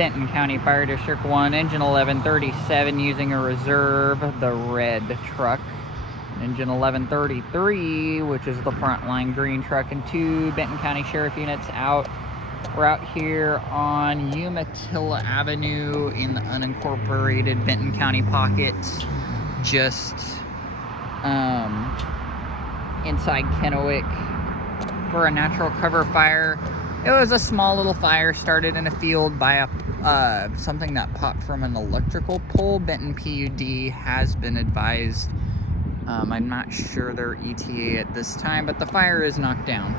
Benton County Fire District 1, engine 1137 using a reserve, the red truck. Engine 1133, which is the frontline green truck, and 2 Benton County Sheriff units out. We're out here on Umatilla Avenue in the unincorporated Benton County pocket, just inside Kennewick, for a natural cover fire. It was a small little fire started in a field by something that popped from an electrical pole. Benton PUD has been advised. I'm not sure their ETA at this time, but the fire is knocked down.